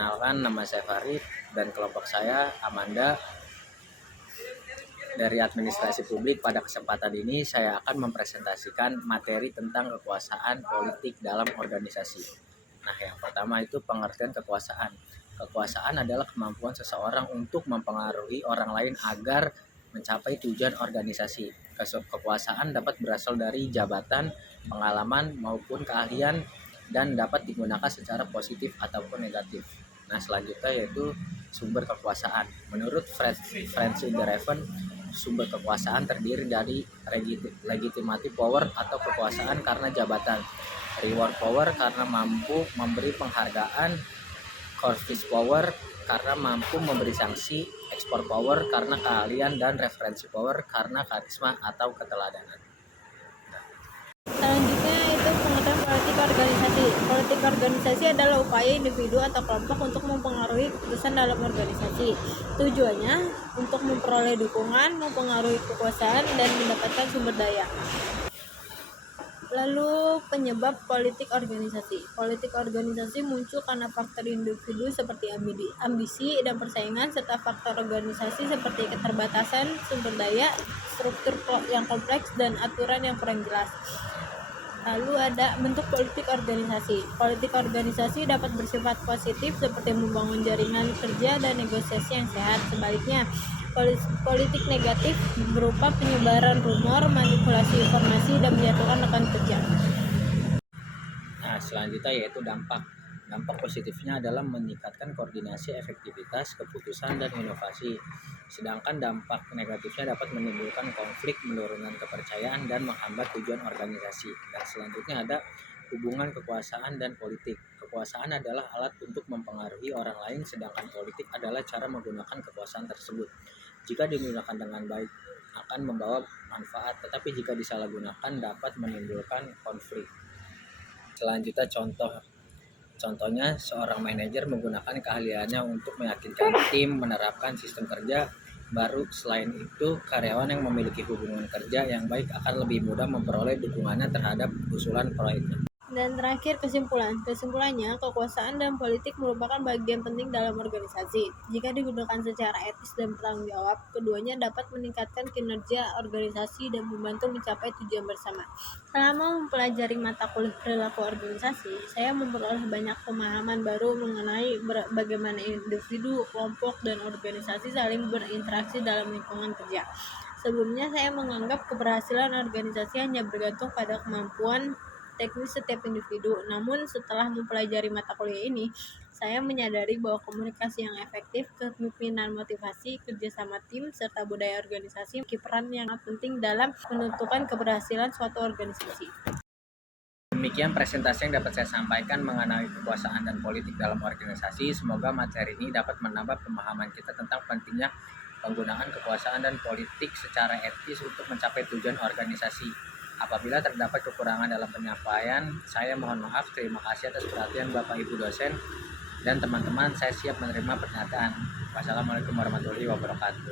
Perkenalkan, nama saya Farid dan kelompok saya Amanda dari Administrasi Publik. Pada kesempatan ini saya akan mempresentasikan materi tentang kekuasaan politik dalam organisasi. Nah, yang pertama itu pengertian kekuasaan. Kekuasaan adalah kemampuan seseorang untuk mempengaruhi orang lain agar mencapai tujuan organisasi. Kekuasaan dapat berasal dari jabatan, pengalaman, maupun keahlian dan dapat digunakan secara positif ataupun negatif. Nah, selanjutnya yaitu sumber kekuasaan. Menurut Francis Raven, sumber kekuasaan terdiri dari legitimate power atau kekuasaan karena jabatan, reward power karena mampu memberi penghargaan, coercive power karena mampu memberi sanksi, export power karena keahlian, dan referensi power karena karisma atau keteladanan. Selanjutnya itu pengertian politik organisasi. Politik organisasi adalah upaya individu atau kelompok untuk mempengaruhi keputusan dalam organisasi. Tujuannya untuk memperoleh dukungan, mempengaruhi kekuasaan, dan mendapatkan sumber daya. Lalu penyebab politik organisasi. Politik organisasi muncul karena faktor individu seperti ambisi dan persaingan, serta faktor organisasi seperti keterbatasan sumber daya, struktur yang kompleks, dan aturan yang kurang jelas. Lalu ada bentuk politik organisasi. Politik organisasi dapat bersifat positif seperti membangun jaringan kerja dan negosiasi yang sehat. Sebaliknya, politik negatif berupa penyebaran rumor, manipulasi informasi, dan menjatuhkan rekan kerja. Nah, selanjutnya yaitu dampak. Dampak positifnya adalah meningkatkan koordinasi, efektivitas, keputusan, dan inovasi. Sedangkan dampak negatifnya dapat menimbulkan konflik, menurunkan kepercayaan, dan menghambat tujuan organisasi. Dan selanjutnya ada hubungan kekuasaan dan politik. Kekuasaan adalah alat untuk mempengaruhi orang lain, sedangkan politik adalah cara menggunakan kekuasaan tersebut. Jika digunakan dengan baik, akan membawa manfaat, tetapi jika disalahgunakan dapat menimbulkan konflik. Selanjutnya Contohnya, seorang manajer menggunakan keahliannya untuk meyakinkan tim menerapkan sistem kerja baru. Selain itu, karyawan yang memiliki hubungan kerja yang baik akan lebih mudah memperoleh dukungannya terhadap usulan proyeknya. Dan terakhir kesimpulannya, kekuasaan dan politik merupakan bagian penting dalam organisasi. Jika digunakan secara etis dan bertanggung jawab, keduanya dapat meningkatkan kinerja organisasi dan membantu mencapai tujuan bersama. Selama mempelajari mata kuliah perilaku organisasi, saya memperoleh banyak pemahaman baru mengenai bagaimana individu, kelompok, dan organisasi saling berinteraksi dalam lingkungan kerja. Sebelumnya, saya menganggap keberhasilan organisasi hanya bergantung pada kemampuan teknis setiap individu. Namun setelah mempelajari mata kuliah ini, saya menyadari bahwa komunikasi yang efektif, kepemimpinan, motivasi, kerjasama tim, serta budaya organisasi memiliki peran yang penting dalam menentukan keberhasilan suatu organisasi. Demikian presentasi yang dapat saya sampaikan mengenai kekuasaan dan politik dalam organisasi. Semoga materi ini dapat menambah pemahaman kita tentang pentingnya penggunaan kekuasaan dan politik secara etis untuk mencapai tujuan organisasi. Apabila terdapat kekurangan dalam penyampaian, saya mohon maaf. Terima kasih atas perhatian Bapak Ibu dosen dan teman-teman. Saya siap menerima pernyataan. Wassalamualaikum warahmatullahi wabarakatuh.